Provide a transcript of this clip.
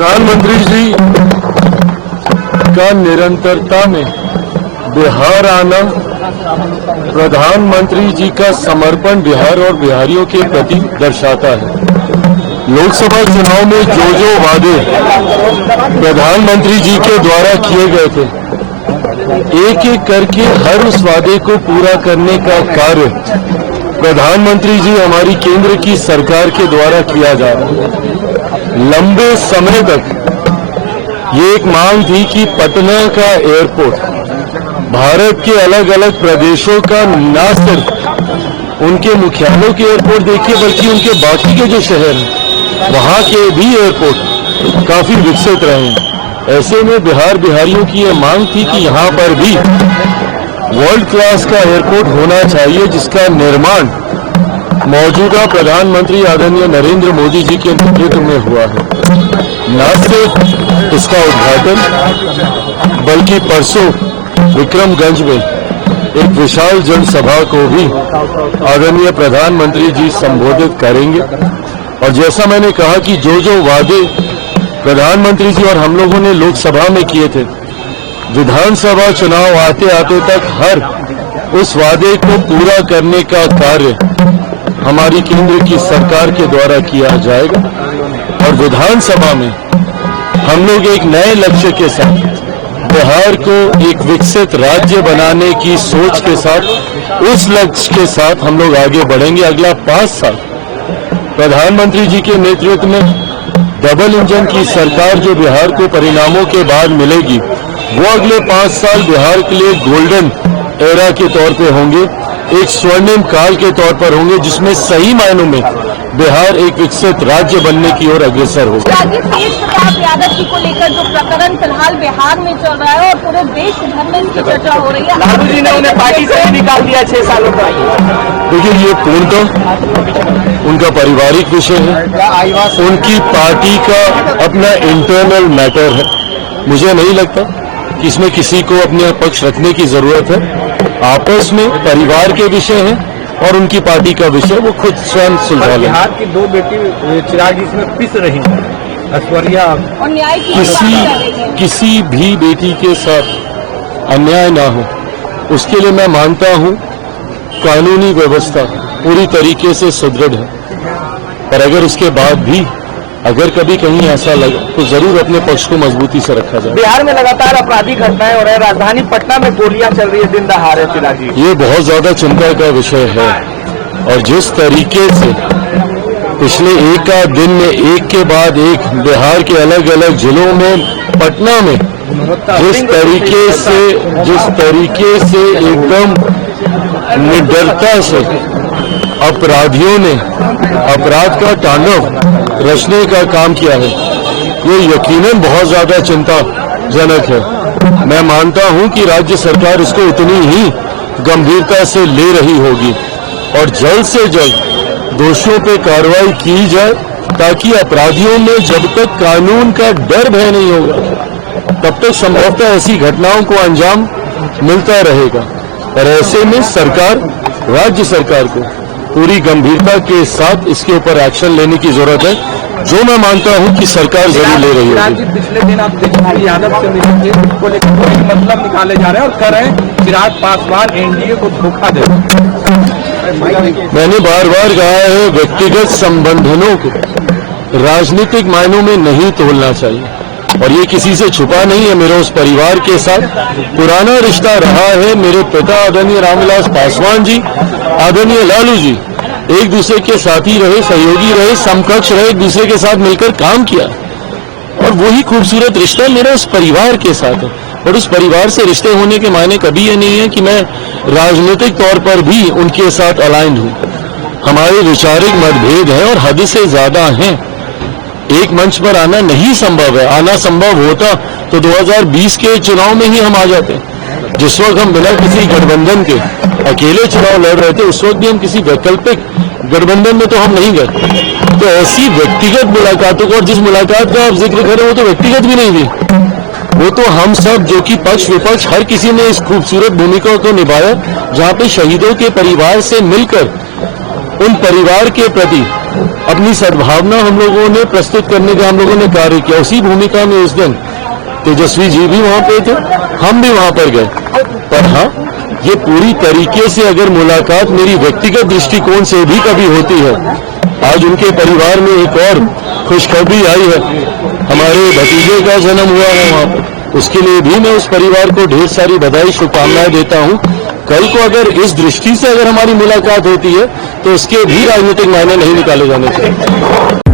प्रधानमंत्री जी का निरंतरता में बिहार आना प्रधानमंत्री जी का समर्पण बिहार और बिहारियों के प्रति दर्शाता है। लोकसभा चुनाव में जो वादे प्रधानमंत्री जी के द्वारा किए गए थे, एक एक करके हर उस वादे को पूरा करने का कार्य प्रधानमंत्री जी हमारी केंद्र की सरकार के द्वारा किया जा रहा है। लंबे समय तक ये एक मांग थी कि पटना का एयरपोर्ट भारत के अलग अलग प्रदेशों का न सिर्फ उनके मुख्यालयों के एयरपोर्ट देखिए बल्कि उनके बाकी के जो शहर हैं वहां के भी एयरपोर्ट काफी विकसित रहे हैं। ऐसे में बिहार बिहारियों की ये मांग थी कि यहाँ पर भी वर्ल्ड क्लास का एयरपोर्ट होना चाहिए, जिसका निर्माण मौजूदा प्रधानमंत्री आदरणीय नरेंद्र मोदी जी के नेतृत्व में हुआ है। न सिर्फ इसका उद्घाटन बल्कि परसों विक्रमगंज में एक विशाल जनसभा को भी आदरणीय प्रधानमंत्री जी संबोधित करेंगे। और जैसा मैंने कहा कि जो वादे प्रधानमंत्री जी और हम लोगों ने लोकसभा में किए थे, विधानसभा चुनाव आते आते तक हर उस वादे को पूरा करने का कार्य हमारी केंद्र की सरकार के द्वारा किया जाएगा। और विधानसभा में हम लोग एक नए लक्ष्य के साथ बिहार को एक विकसित राज्य बनाने की सोच के साथ, उस लक्ष्य के साथ हम लोग आगे बढ़ेंगे। अगला 5 साल प्रधानमंत्री जी के नेतृत्व में डबल इंजन की सरकार जो बिहार को परिणामों के बाद मिलेगी, वो अगले 5 साल बिहार के लिए गोल्डन एरा के तौर पे होंगे, एक स्वर्णिम काल के तौर पर होंगे, जिसमें सही मायनों में बिहार एक विकसित राज्य बनने की ओर अग्रसर होगा। तेज प्रताप यादव जी को लेकर जो प्रकरण फिलहाल बिहार में चल रहा है और पूरे देश भर में इसकी चर्चा हो रही है, लालू जी ने उन्हें पार्टी से ही निकाल दिया 6 सालों का। देखिए, ये पूर्णतः उनका पारिवारिक विषय है, उनकी पार्टी का अपना इंटरनल मैटर है। मुझे नहीं लगता कि इसमें किसी को अपने पक्ष रखने की जरूरत है। आपस में परिवार के विषय हैं और उनकी पार्टी का विषय वो खुद स्वयं सुलझा लें। बिहार की 2 बेटी चिराग इसमें पिस रही हैं, ऐश्वर्या और न्याय की किसी भी बेटी के साथ अन्याय ना हो, उसके लिए मैं मानता हूं कानूनी व्यवस्था पूरी तरीके से सुदृढ़ है। पर अगर उसके बाद भी अगर कभी कहीं ऐसा लगे तो जरूर अपने पक्ष को मजबूती से रखा जाए। बिहार में लगातार आपराधिक घटनाएं हो रही है, राजधानी पटना में गोलियां चल रही है दिन दहाड़े। चिराग जी, ये बहुत ज्यादा चिंता का विषय है। और जिस तरीके से पिछले एक आध दिन में एक के बाद एक बिहार के अलग अलग जिलों में, पटना में जिस तरीके से एकदम निडरता से अपराधियों ने अपराध का तांडव रचने का काम किया है, ये यकीनन बहुत ज्यादा चिंताजनक है। मैं मानता हूं कि राज्य सरकार इसको उतनी ही गंभीरता से ले रही होगी और जल्द से जल्द दोषियों पे कार्रवाई की जाए, ताकि अपराधियों में जब तक कानून का डर भय नहीं होगा तब तक संभवतः ऐसी घटनाओं को अंजाम मिलता रहेगा। और ऐसे में सरकार, राज्य सरकार को पूरी गंभीरता के साथ इसके ऊपर एक्शन लेने की जरूरत है, जो मैं मानता हूं कि सरकार जरूर ले रही है। पिछले दिन आप तेजस्वी यादव से मिले थे, उसको लेकर कोई मतलब निकाले जा रहे हैं और कह रहे हैं चिराग पासवान एनडीए को धोखा दे। मैंने बार बार कहा है, व्यक्तिगत संबंधों को राजनीतिक मायनों में नहीं तोलना चाहिए। और ये किसी से छुपा नहीं है, मेरा उस परिवार के साथ पुराना रिश्ता रहा है। मेरे पिता आदरणीय रामविलास पासवान जी, आदरणीय लालू जी एक दूसरे के साथी रहे, सहयोगी रहे, समकक्ष रहे, एक दूसरे के साथ मिलकर काम किया। और वही खूबसूरत रिश्ता मेरा उस परिवार के साथ है। और उस परिवार से रिश्ते होने के मायने कभी ये नहीं है कि मैं राजनीतिक तौर पर भी उनके साथ अलाइंड हूं। हमारे वैचारिक मतभेद हैं और हद से ज्यादा हैं। एक मंच पर आना नहीं संभव है। आना संभव होता तो 2020 के चुनाव में ही हम आ जाते। जिस वक्त हम बिना किसी गठबंधन के अकेले चुनाव लड़ रहे थे, उस वक्त भी हम किसी वैकल्पिक गठबंधन में तो हम नहीं गए। तो ऐसी व्यक्तिगत मुलाकातों को, और जिस मुलाकात का आप जिक्र करें वो तो व्यक्तिगत भी नहीं थी, वो तो हम सब जो कि पक्ष विपक्ष हर किसी ने इस खूबसूरत भूमिका को निभाया, जहां पे शहीदों के परिवार से मिलकर उन परिवार के प्रति अपनी सद्भावना हम लोगों ने प्रस्तुत करने का हम लोगों ने कार्य किया। उसी भूमिका में उस दिन तेजस्वी जी भी वहां पे थे, हम भी वहां पर गए। पर हाँ, ये पूरी तरीके से अगर मुलाकात मेरी व्यक्तिगत दृष्टिकोण से भी कभी होती है, आज उनके परिवार में एक और खुशखबरी आई है, हमारे भतीजे का जन्म हुआ है वहां पर, उसके लिए भी मैं उस परिवार को ढेर सारी बधाई शुभकामनाएं देता हूं। कल को अगर इस दृष्टि से अगर हमारी मुलाकात होती है तो उसके भी राजनीतिक मायने नहीं निकाले जाने चाहिए।